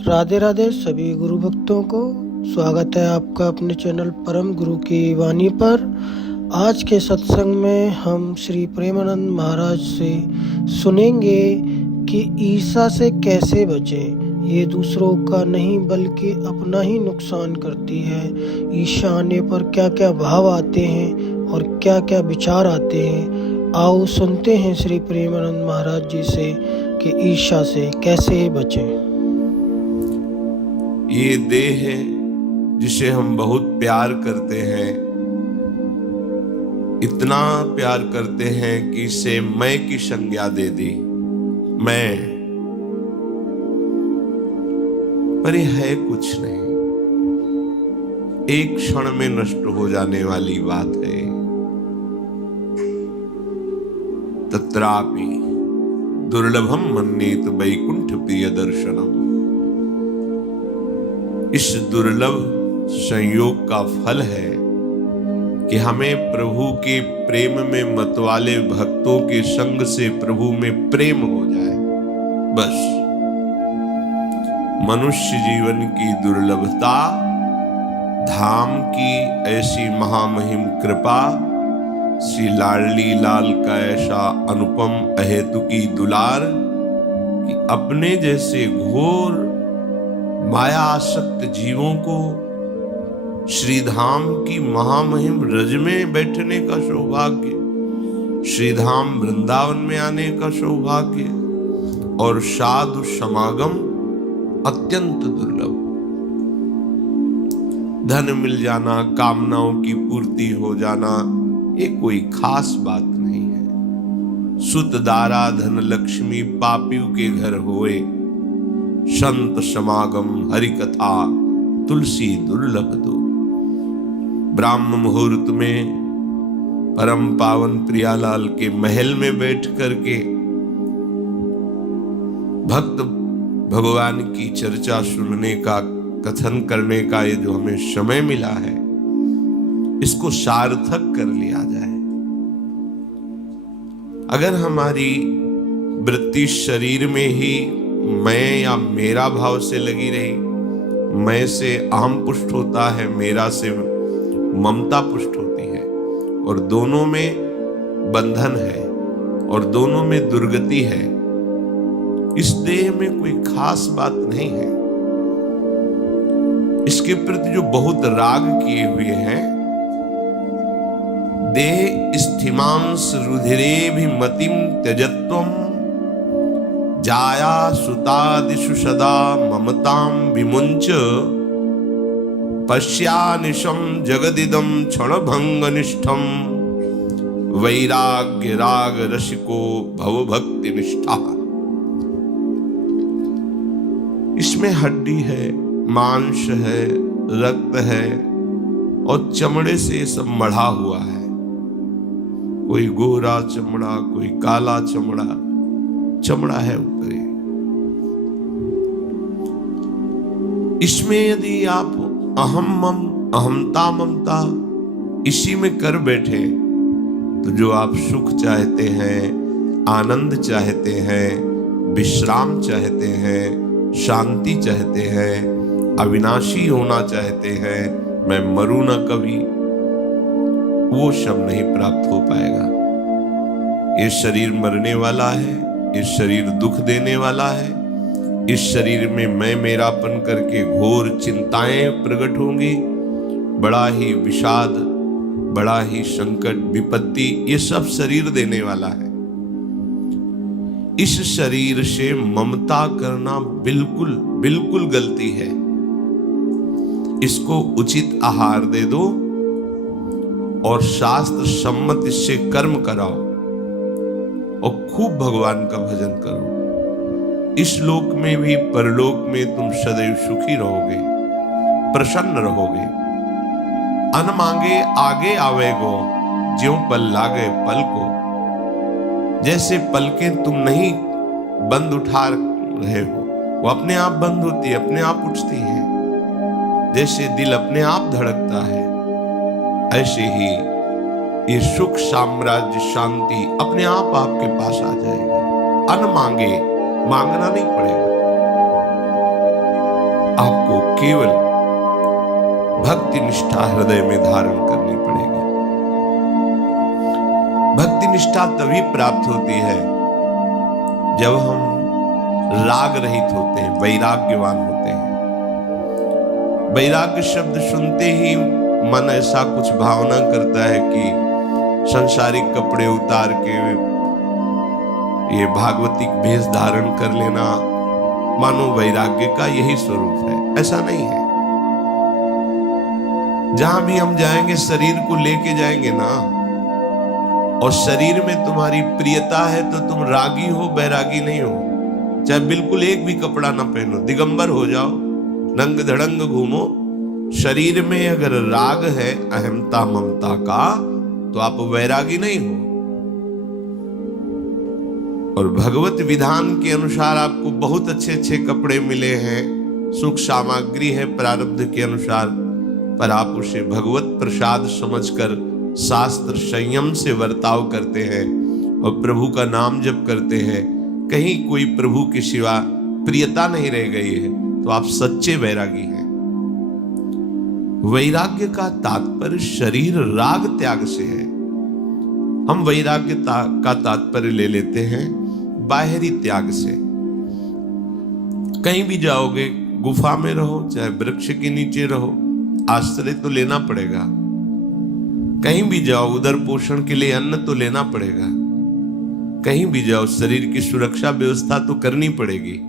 राधे राधे सभी गुरु भक्तों को। स्वागत है आपका अपने चैनल परम गुरु की वाणी पर। आज के सत्संग में हम श्री प्रेमानंद महाराज से सुनेंगे कि ईर्ष्या से कैसे बचें। ये दूसरों का नहीं बल्कि अपना ही नुकसान करती है। ईर्ष्या आने पर क्या क्या भाव आते हैं और क्या क्या विचार आते हैं। आओ सुनते हैं श्री प्रेमानंद महाराज जी से कि ईर्ष्या से कैसे बचें। ये देह है जिसे हम बहुत प्यार करते हैं, इतना प्यार करते हैं कि इसे मैं की संज्ञा दे दी। मैं, पर ये है कुछ नहीं, एक क्षण में नष्ट हो जाने वाली बात है। तत्रापि दुर्लभम मन्येत वैकुंठ प्रिय दर्शनम। इस दुर्लभ संयोग का फल है कि हमें प्रभु के प्रेम में मतवाले भक्तों के संग से प्रभु में प्रेम हो जाए। बस मनुष्य जीवन की दुर्लभता, धाम की ऐसी महामहिम कृपा, श्री लाडली लाल का ऐसा अनुपम अहेतुकी दुलार कि अपने जैसे घोर माया आसक्त जीवों को श्रीधाम की महामहिम रज में बैठने का सौभाग्य, श्रीधाम वृंदावन में आने का सौभाग्य और साधु समागम अत्यंत दुर्लभ। धन मिल जाना, कामनाओं की पूर्ति हो जाना, ये कोई खास बात नहीं है। सुत दारा धन लक्ष्मी पापियों के घर होए, संत समागम हरि कथा तुलसी दुर्लभ दो। ब्राह्म मुहूर्त में परम पावन प्रियालाल के महल में बैठ करके भक्त भगवान की चर्चा सुनने का, कथन करने का ये जो हमें समय मिला है, इसको सार्थक कर लिया जाए। अगर हमारी वृत्ति शरीर में ही मैं या मेरा भाव से लगी रही, मैं से अहम पुष्ट होता है, मेरा से ममता पुष्ट होती है, और दोनों में बंधन है और दोनों में दुर्गति है। इस देह में कोई खास बात नहीं है। इसके प्रति जो बहुत राग किए हुए हैं, देह स्थिमांस रुधिरे भी मतिम त्यजत्वम जाया सुतादिषु सदा ममतां विमुंच पश्यानिशं जगदिदं क्षणभंगनिष्ठं वैराग्य राग रसिको भवभक्ति निष्ठा। इसमें हड्डी है, मांस है, रक्त है और चमड़े से सब मढ़ा हुआ है। कोई गोरा चमड़ा, कोई काला चमड़ा है ऊपर। इसमें यदि आप अहम मम, अहमता ममता इसी में कर बैठे तो जो आप सुख चाहते हैं, आनंद चाहते हैं, विश्राम चाहते हैं, शांति चाहते हैं, अविनाशी होना चाहते हैं, मैं मरूं न कभी, वो सब नहीं प्राप्त हो पाएगा। ये शरीर मरने वाला है, इस शरीर दुख देने वाला है, इस शरीर में मैं मेरापन करके घोर चिंताएं प्रकट होंगी, बड़ा ही विषाद, बड़ा ही संकट, विपत्ति, ये सब शरीर देने वाला है। इस शरीर से ममता करना बिल्कुल बिल्कुल गलती है। इसको उचित आहार दे दो और शास्त्र सम्मत इससे कर्म कराओ और खूब भगवान का भजन करो। इस लोक में भी परलोक में तुम सदैव सुखी रहोगे, प्रसन्न रहोगे। अन मांगे आगे आवेगो, ज्यों पल लागे पल को। जैसे पलकें तुम नहीं बंद उठा रहे हो, वो अपने आप बंद होती है, अपने आप उठती है। जैसे दिल अपने आप धड़कता है, ऐसे ही ये सुख, साम्राज्य, शांति अपने आप आपके पास आ जाएगी। अन मांगे, मांगना नहीं पड़ेगा। आपको केवल भक्ति निष्ठा हृदय में धारण करनी पड़ेगी। भक्ति निष्ठा तभी प्राप्त होती है जब हम राग रहित होते हैं, वैराग्यवान होते हैं। वैराग्य शब्द सुनते ही मन ऐसा कुछ भावना करता है कि सांसारिक कपड़े उतार के ये भागवतिक भेष धारण कर लेना मानो वैराग्य का यही स्वरूप है। ऐसा नहीं है। जहां भी हम जाएंगे शरीर को लेके जाएंगे ना, और शरीर में तुम्हारी प्रियता है तो तुम रागी हो, बैरागी नहीं हो। चाहे बिल्कुल एक भी कपड़ा ना पहनो, दिगंबर हो जाओ, नंग धड़ंग घूमो, शरीर में अगर राग है अहमता ममता का तो आप वैरागी नहीं हो। और भगवत विधान के अनुसार आपको बहुत अच्छे अच्छे कपड़े मिले हैं, सुख सामग्री है प्रारब्ध के अनुसार, पर आप उसे भगवत प्रसाद समझकर शास्त्र संयम से वर्ताव करते हैं और प्रभु का नाम जप करते हैं। कहीं कोई प्रभु के सिवा प्रियता नहीं रह गई है तो आप सच्चे वैरागी हैं। वैराग्य का तात्पर्य शरीर राग त्याग से है। हम वैराग्य का तात्पर्य ले लेते हैं बाहरी त्याग से। कहीं भी जाओगे, गुफा में रहो चाहे वृक्ष के नीचे रहो, आश्रय तो लेना पड़ेगा। कहीं भी जाओ उदर पोषण के लिए अन्न तो लेना पड़ेगा। कहीं भी जाओ शरीर की सुरक्षा व्यवस्था तो करनी पड़ेगी।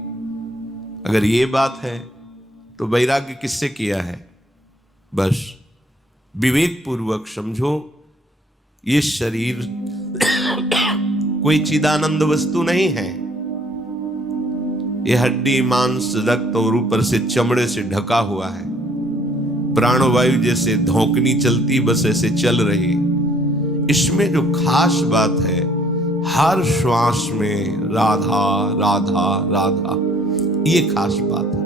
अगर ये बात है तो वैराग्य किससे किया है? बस विवेक पूर्वक समझो, ये शरीर कोई चिदानंद वस्तु नहीं है। ये हड्डी मांस रक्त और ऊपर से चमड़े से ढका हुआ है। प्राणवायु जैसे धौंकनी चलती बस ऐसे चल रही। इसमें जो खास बात है, हर श्वास में राधा राधा राधा, ये खास बात है।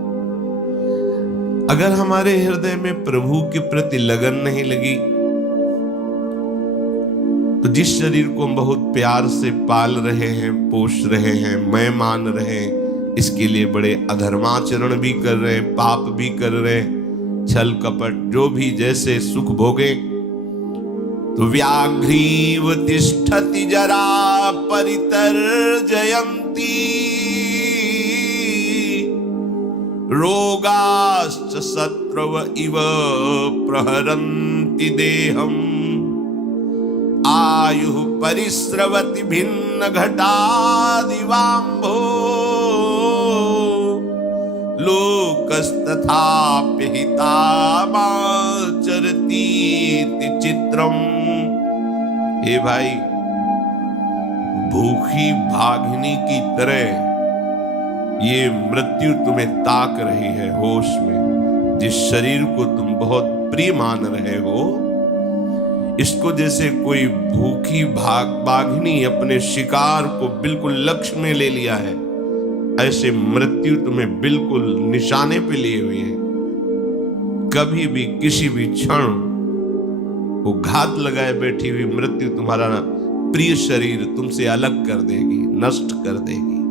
अगर हमारे हृदय में प्रभु के प्रति लगन नहीं लगी तो जिस शरीर को हम बहुत प्यार से पाल रहे हैं, पोष रहे हैं, मैं मान रहे हैं, इसके लिए बड़े अधर्माचरण भी कर रहे हैं, पाप भी कर रहे हैं, छल कपट जो भी जैसे सुख भोगे, तो व्याघ्रीव तिष्ठति जरा परितर्जयन्ति रोगाश्च शत्रव इव प्रहरन्ति देहम् आयुः परिस्रवति भिन्न घटादिवाम्भो लोकस्तथापि हितामाचरतीति चित्रम्। हे भाई, भूखी भागिनी की तरह ये मृत्यु तुम्हें ताक रही है होश में। जिस शरीर को तुम बहुत प्रिय मान रहे हो, इसको जैसे कोई भूखी बाघिनी अपने शिकार को बिल्कुल लक्ष्य में ले लिया है, ऐसे मृत्यु तुम्हें बिल्कुल निशाने पे लिए हुई है। कभी भी किसी भी क्षण वो घात लगाए बैठी हुई मृत्यु तुम्हारा प्रिय शरीर तुमसे अलग कर देगी, नष्ट कर देगी।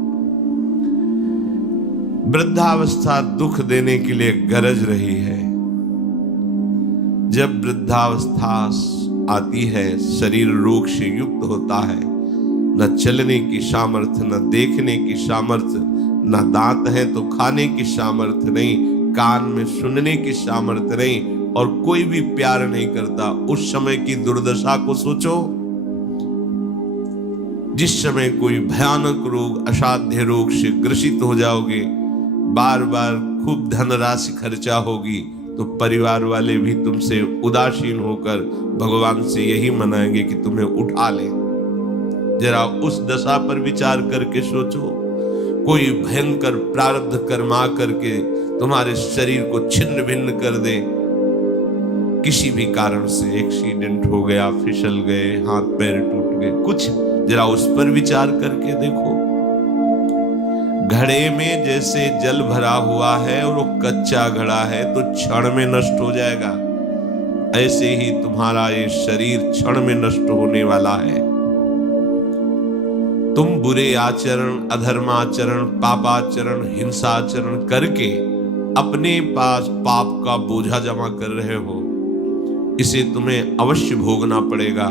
वृद्धावस्था दुख देने के लिए गरज रही है। जब वृद्धावस्था आती है, शरीर रोग से युक्त होता है, न चलने की सामर्थ्य, न देखने की सामर्थ्य, न दांत है तो खाने की सामर्थ्य नहीं, कान में सुनने की सामर्थ्य नहीं, और कोई भी प्यार नहीं करता। उस समय की दुर्दशा को सोचो। जिस समय कोई भयानक रोग, असाध्य रोग से ग्रसित हो जाओगे, बार बार खूब धनराशि खर्चा होगी, तो परिवार वाले भी तुमसे उदासीन होकर भगवान से यही मनाएंगे कि तुम्हें उठा ले। जरा उस दशा पर विचार करके सोचो। कोई भयंकर प्रारब्ध कर्मा करके तुम्हारे शरीर को छिन्न भिन्न कर दे, किसी भी कारण से एक्सीडेंट हो गया, फिसल गए, हाथ पैर टूट गए, कुछ जरा उस पर विचार करके देखो। घड़े में जैसे जल भरा हुआ है और वो कच्चा घड़ा है तो क्षण में नष्ट हो जाएगा, ऐसे ही तुम्हारा ये शरीर क्षण में नष्ट होने वाला है। तुम बुरे आचरण, अधर्माचरण, पापाचरण, हिंसाचरण करके अपने पास पाप का बोझा जमा कर रहे हो, इसे तुम्हें अवश्य भोगना पड़ेगा।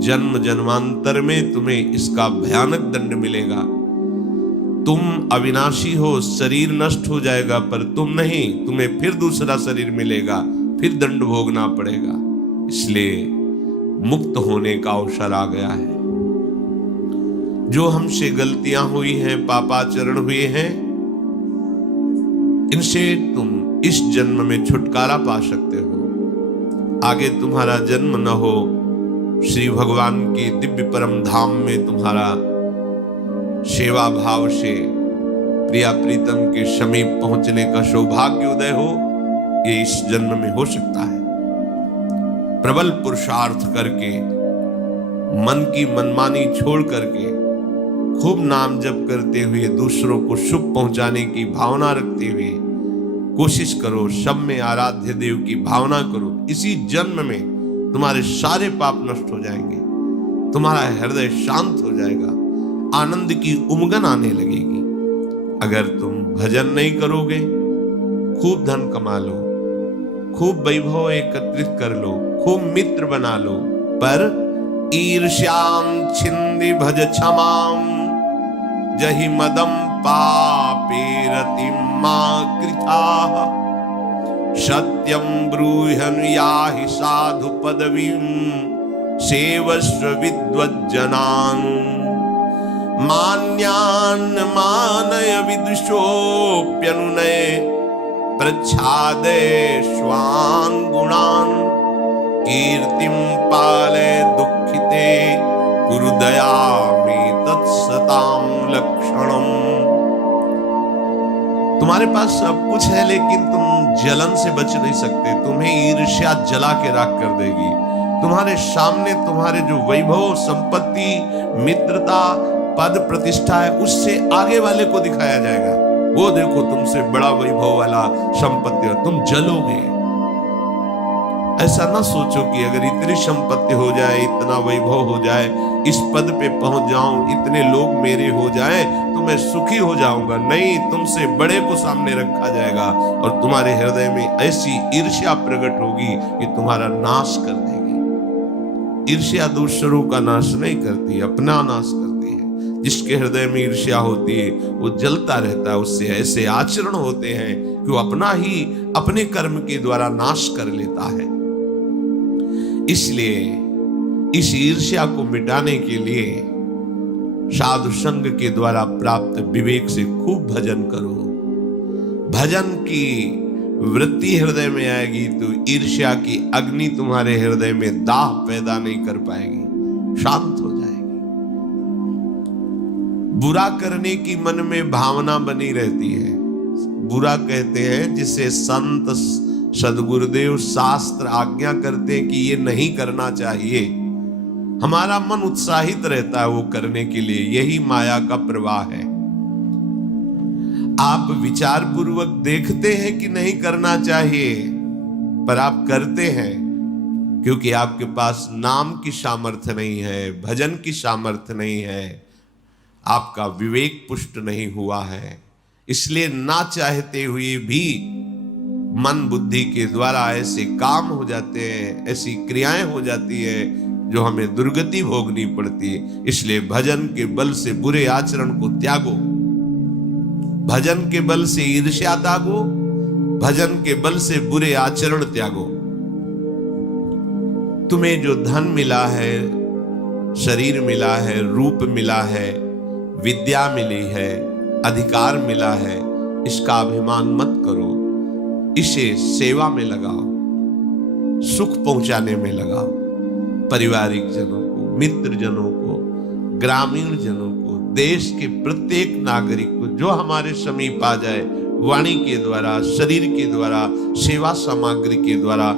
जन्म जन्मांतर में तुम्हें इसका भयानक दंड मिलेगा। तुम अविनाशी हो, शरीर नष्ट हो जाएगा, पर तुम नहीं, तुम्हें फिर दूसरा शरीर मिलेगा, फिर दंड भोगना पड़ेगा। इसलिए मुक्त होने का अवसर आ गया है। जो हमसे गलतियां हुई हैं, पापाचरण हुए हैं, इनसे तुम इस जन्म में छुटकारा पा सकते हो। आगे तुम्हारा जन्म न हो, श्री भगवान के दिव्य परम धाम में तुम्हारा सेवा भाव से प्रिया प्रीतम के समीप पहुंचने का सौभाग्य उदय हो, ये इस जन्म में हो सकता है। प्रबल पुरुषार्थ करके, मन की मनमानी छोड़ करके, खूब नाम जप करते हुए, दूसरों को सुख पहुंचाने की भावना रखते हुए कोशिश करो। सब में आराध्य देव की भावना करो। इसी जन्म में तुम्हारे सारे पाप नष्ट हो जाएंगे, तुम्हारा हृदय शांत हो जाएगा, आनंद की उमगन आने लगेगी। अगर तुम भजन नहीं करोगे, खूब धन कमा लो, खूब वैभव एकत्रित कर लो, खूब मित्र बना लो, पर ईर्ष्याम छिंदि भज क्षमाम जहि मदम पापेरति मां कृताः सत्यम ब्रूहन याहि साधु पदवीं सेवस्व विद्वज्जनान् मान्यान् मानय विदुषोऽप्यनुनय प्रच्छादय स्वान् गुणान् कीर्तिं पालय दुःखिते कुरु दयामि तत्सतां लक्षणम्। तुम्हारे पास सब कुछ है, लेकिन तुम जलन से बच नहीं सकते। तुम्हें ईर्ष्या जला के राख कर देगी। तुम्हारे सामने तुम्हारे जो वैभव, संपत्ति, मित्रता, पद, प्रतिष्ठा है, उससे आगे वाले को दिखाया जाएगा। वो देखो तुमसे बड़ा वैभव वाला संपत्ति है, तुम जलोगे। ऐसा ना सोचो कि अगर इतनी संपत्ति हो जाए, इतना वैभव हो जाए, इस पद पे पहुंच जाऊं, इतने लोग मेरे हो जाए तो मैं सुखी हो जाऊंगा। नहीं, तुमसे बड़े को सामने रखा जाएगा और तुम्हारे हृदय में ऐसी ईर्ष्या प्रकट होगी कि तुम्हारा नाश कर देगी। ईर्ष्या दूसरों का नाश नहीं करती, अपना नाश करती है। जिसके हृदय में ईर्ष्या होती है वो जलता रहता है। उससे ऐसे आचरण होते हैं कि वो अपना ही अपने कर्म के द्वारा नाश कर लेता है। इसलिए इस ईर्ष्या को मिटाने के लिए साधु संग के द्वारा प्राप्त विवेक से खूब भजन करो। भजन की वृत्ति हृदय में आएगी तो ईर्ष्या की अग्नि तुम्हारे हृदय में दाह पैदा नहीं कर पाएगी, शांत हो जाएगी। बुरा करने की मन में भावना बनी रहती है। बुरा कहते हैं जिसे संत सदगुरुदेव शास्त्र आज्ञा करते हैं कि ये नहीं करना चाहिए। हमारा मन उत्साहित रहता है वो करने के लिए। यही माया का प्रवाह है। आप विचार पूर्वक देखते हैं कि नहीं करना चाहिए, पर आप करते हैं क्योंकि आपके पास नाम की सामर्थ्य नहीं है, भजन की सामर्थ्य नहीं है, आपका विवेक पुष्ट नहीं हुआ है। इसलिए ना चाहते हुए भी मन बुद्धि के द्वारा ऐसे काम हो जाते हैं, ऐसी क्रियाएं हो जाती है जो हमें दुर्गति भोगनी पड़ती है। इसलिए भजन के बल से बुरे आचरण को त्यागो, भजन के बल से ईर्ष्या त्यागो, भजन के बल से बुरे आचरण त्यागो। तुम्हें जो धन मिला है, शरीर मिला है, रूप मिला है, विद्या मिली है, अधिकार मिला है, इसका अभिमान मत करो। इसे सेवा में लगाओ, सुख पहुंचाने में लगाओ। पारिवारिक जनों को, मित्र जनों को, ग्रामीण जनों को, देश के प्रत्येक नागरिक को जो हमारे समीप आ जाए, वाणी के द्वारा, शरीर के द्वारा, सेवा सामग्री के द्वारा,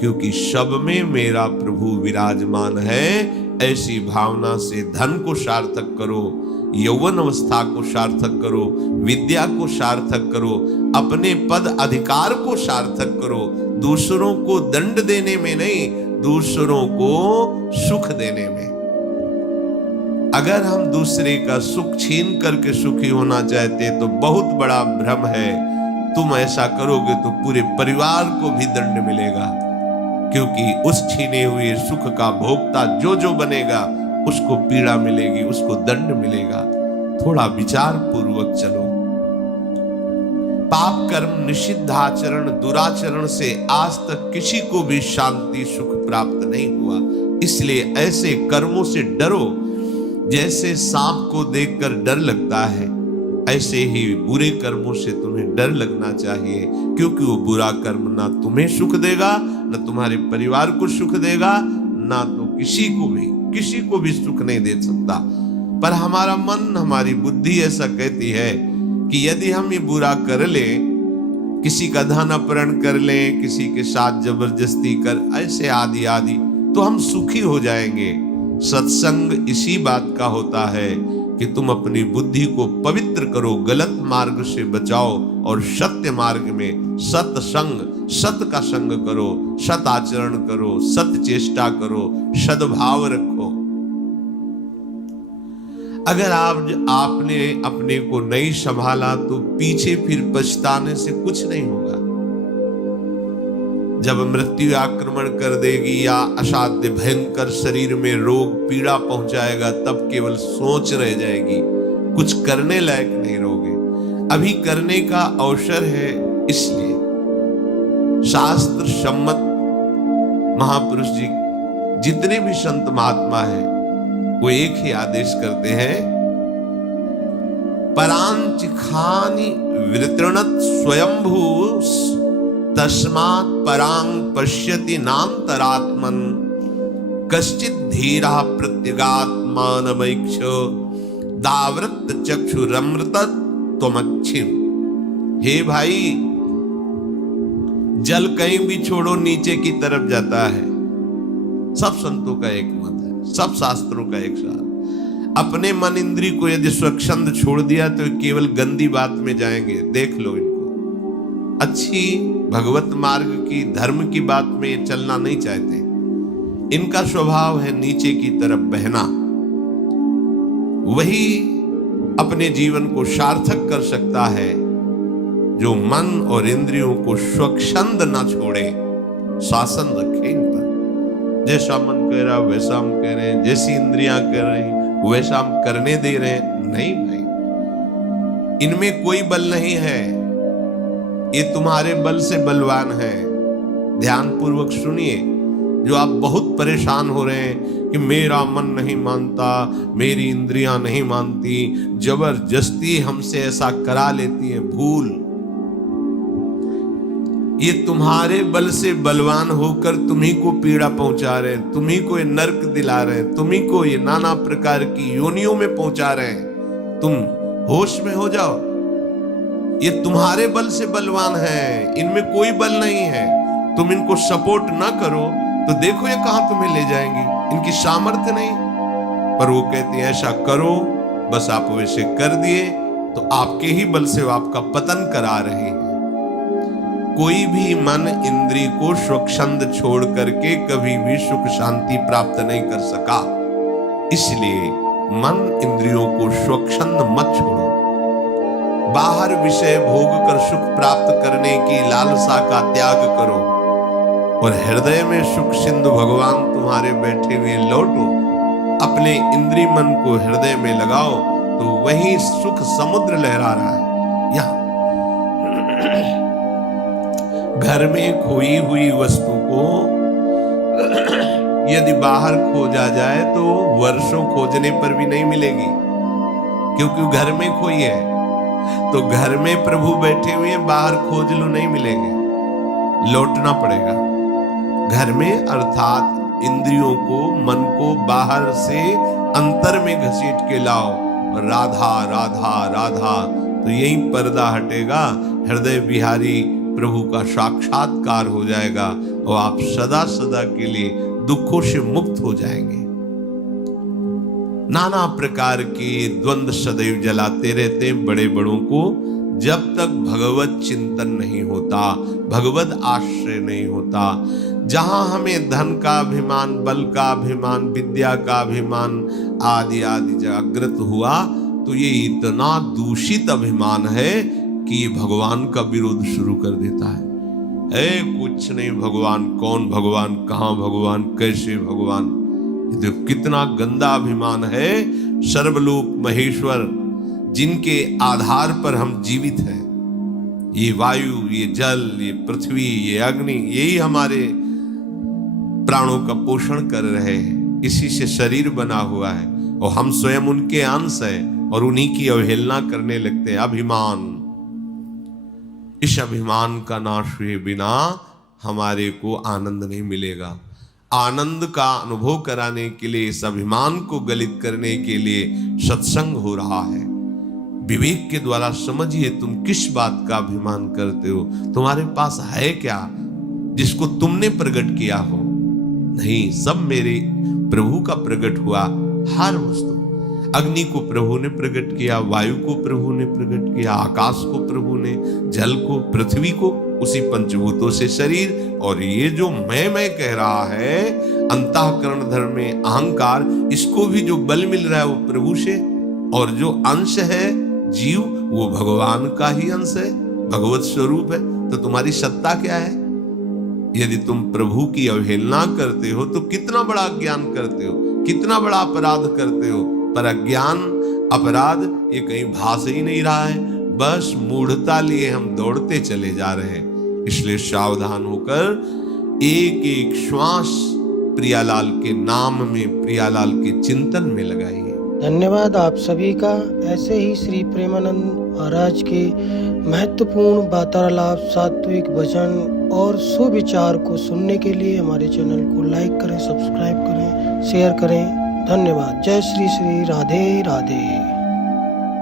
क्योंकि सब में मेरा प्रभु विराजमान है, ऐसी भावना से धन को सार्थक करो, यौवन अवस्था को सार्थक करो, विद्या को सार्थक करो, अपने पद अधिकार को सार्थक करो। दूसरों को दंड देने में नहीं, दूसरों को सुख देने में। अगर हम दूसरे का सुख छीन करके सुखी होना चाहते तो बहुत बड़ा भ्रम है। तुम ऐसा करोगे तो पूरे परिवार को भी दंड मिलेगा, क्योंकि उस छीने हुए सुख का भोक्ता जो जो बनेगा उसको पीड़ा मिलेगी, उसको दंड मिलेगा। थोड़ा विचार पूर्वक चलो। पाप कर्म निषिद्ध आचरण दुराचरण से आज तक किसी को भी शांति सुख प्राप्त नहीं हुआ। इसलिए ऐसे कर्मों से डरो। जैसे सांप को देखकर डर लगता है, ऐसे ही बुरे कर्मों से तुम्हें डर लगना चाहिए, क्योंकि वो बुरा कर्म ना तुम्हें सुख देगा, ना तुम्हारे परिवार को सुख देगा, ना तो किसी को भी सुख नहीं दे सकता। पर हमारा मन, हमारी बुद्धि ऐसा कहती है कि यदि हम ये बुरा कर लें, किसी का धन अपहरण कर लें, किसी के साथ जबरदस्ती कर, ऐसे आदि आदि, तो हम सुखी हो जाएंगे। सत्संग इसी बात का होता है कि तुम अपनी बुद्धि को पवित्र करो, गलत मार्ग से बचाओ और सत्य मार्ग में सत्संग, सत का संग करो, सत आचरण करो, सत चेष्टा करो, सद्भाव रखो। अगर आपने अपने को नहीं संभाला तो पीछे फिर पछताने से कुछ नहीं होगा। जब मृत्यु आक्रमण कर देगी या असाध्य भयंकर शरीर में रोग पीड़ा पहुंचाएगा, तब केवल सोच रह जाएगी, कुछ करने लायक नहीं रहोगे। अभी करने का अवसर है। इसलिए शास्त्र सम्मत महापुरुष जी, जितने भी संत महात्मा हैं, वो एक ही आदेश करते हैं, परांच खानि वितरणत स्वयंभू तस्मात् परांग पश्यति नान्तरात्मन कश्चित् धीरः प्रत्यगात्मानमैक्ष दावृत चक्षुरमृत त्वमक्षिम। हे भाई, जल कहीं भी छोड़ो नीचे की तरफ जाता है। सब संतों का एक मत है, सब शास्त्रों का एक साथ। अपने मन इंद्री को यदि स्वच्छंद छोड़ दिया तो केवल गंदी बात में जाएंगे। देख लो इनको, अच्छी भगवत मार्ग की, धर्म की बात में चलना नहीं चाहते। इनका स्वभाव है नीचे की तरफ बहना। वही अपने जीवन को सार्थक कर सकता है जो मन और इंद्रियों को स्वच्छंद ना छोड़े, शासन रखे इन पर। जैसा मन कह रहा वैसा हम कह रहे हैं, जैसी इंद्रियां कर रही वैसा हम करने दे रहे हैं। नहीं भाई, इनमें कोई बल नहीं है, ये तुम्हारे बल से बलवान है। ध्यान पूर्वक सुनिए। जो आप बहुत परेशान हो रहे हैं कि मेरा मन नहीं मानता, मेरी इंद्रियां नहीं मानती, जबरदस्ती हमसे ऐसा करा लेती है, भूल। ये तुम्हारे बल से बलवान होकर तुम्ही को पीड़ा पहुंचा रहे हैं, तुम्ही को ये नर्क दिला रहे हैं, तुम्ही को ये नाना प्रकार की योनियों में पहुंचा रहे हैं। तुम होश में हो जाओ। ये तुम्हारे बल से बलवान है, इनमें कोई बल नहीं है। तुम इनको सपोर्ट ना करो तो देखो ये कहां तुम्हें ले जाएंगी। इनकी सामर्थ्य नहीं। पर वो कहती है ऐसा करो, बस आप वैसे कर दिए तो आपके ही बल से वो आपका पतन करा रहे हैं। कोई भी मन इंद्री को स्वच्छंद छोड़ करके कभी भी सुख शांति प्राप्त नहीं कर सका। इसलिए मन इंद्रियों को स्वच्छंद मत छोड़ो। बाहर विषय भोग कर सुख प्राप्त करने की लालसा का त्याग करो और हृदय में सुख सिंधु भगवान तुम्हारे बैठे हुए लौटो। अपने इंद्रिय मन को हृदय में लगाओ तो वही सुख समुद्र लहरा रहा है। यहां घर में खोई हुई वस्तु को यदि बाहर खोजा जाए तो वर्षों खोजने पर भी नहीं मिलेगी, क्योंकि घर में खोई है। तो घर में प्रभु बैठे हुए, बाहर खोज लो नहीं मिलेंगे, लौटना पड़ेगा। घर में अर्थात इंद्रियों को, मन को बाहर से अंतर में घसीट के लाओ। राधा राधा राधा, तो यही पर्दा हटेगा, हृदय बिहारी प्रभु का साक्षात्कार हो जाएगा और आप सदा सदा के लिए दुखों से मुक्त हो जाएंगे। नाना प्रकार के द्वंद्व सदैव जलाते रहते हैं बड़े बड़ों को, जब तक भगवत चिंतन नहीं होता, भगवत आश्रय नहीं होता। जहां हमें धन का अभिमान, बल का अभिमान, विद्या का अभिमान आदि आदि जागृत हुआ तो ये इतना दूषित अभिमान है कि ये भगवान का विरोध शुरू कर देता है। कुछ नहीं भगवान, कौन भगवान, कहां भगवान, कैसे भगवान। ये देखो कितना गंदा अभिमान है। सर्वलोक महेश्वर जिनके आधार पर हम जीवित हैं, ये वायु, ये जल, ये पृथ्वी, ये अग्नि, यही हमारे प्राणों का पोषण कर रहे हैं। इसी से शरीर बना हुआ है और हम स्वयं उनके अंश हैं और उन्हीं की अवहेलना करने लगते हैं। अभिमान, इस अभिमान का नाश हुए बिना हमारे को आनंद नहीं मिलेगा। आनंद का अनुभव कराने के लिए, इस अभिमान को गलित करने के लिए सत्संग हो रहा है। विवेक के द्वारा समझिए तुम किस बात का अभिमान करते हो। तुम्हारे पास है क्या जिसको तुमने प्रकट किया हो? नहीं, सब मेरे प्रभु का प्रकट हुआ। हर वस्तु, अग्नि को प्रभु ने प्रकट किया, वायु को प्रभु ने प्रकट किया, आकाश को प्रभु ने, जल को, पृथ्वी को, उसी पंचभूतों से शरीर। और ये जो मैं कह रहा है, अंतःकरण धर्म में अहंकार, इसको भी जो बल मिल रहा है वो प्रभु से। और जो अंश है जीव, वो भगवान का ही अंश है, भगवत स्वरूप है। तो तुम्हारी सत्ता क्या है? यदि तुम प्रभु की अवहेलना करते हो तो कितना बड़ा अज्ञान करते हो, कितना बड़ा अपराध करते हो। पर अज्ञान, अपराध ये कहीं भास ही नहीं रहा है। बस मूढ़ता लिए हम दौड़ते चले जा रहे हैं। इसलिए सावधान होकर एक एक श्वास प्रियालाल के नाम में, प्रियालाल के चिंतन में लगाइए। धन्यवाद आप सभी का। ऐसे ही श्री प्रेमानंद महाराज के महत्वपूर्ण वार्तालाप, सात्विक वचन और सुविचार को सुनने के लिए हमारे चैनल को लाइक करें, सब्सक्राइब करें, शेयर करें। धन्यवाद। जय श्री श्री राधे राधे।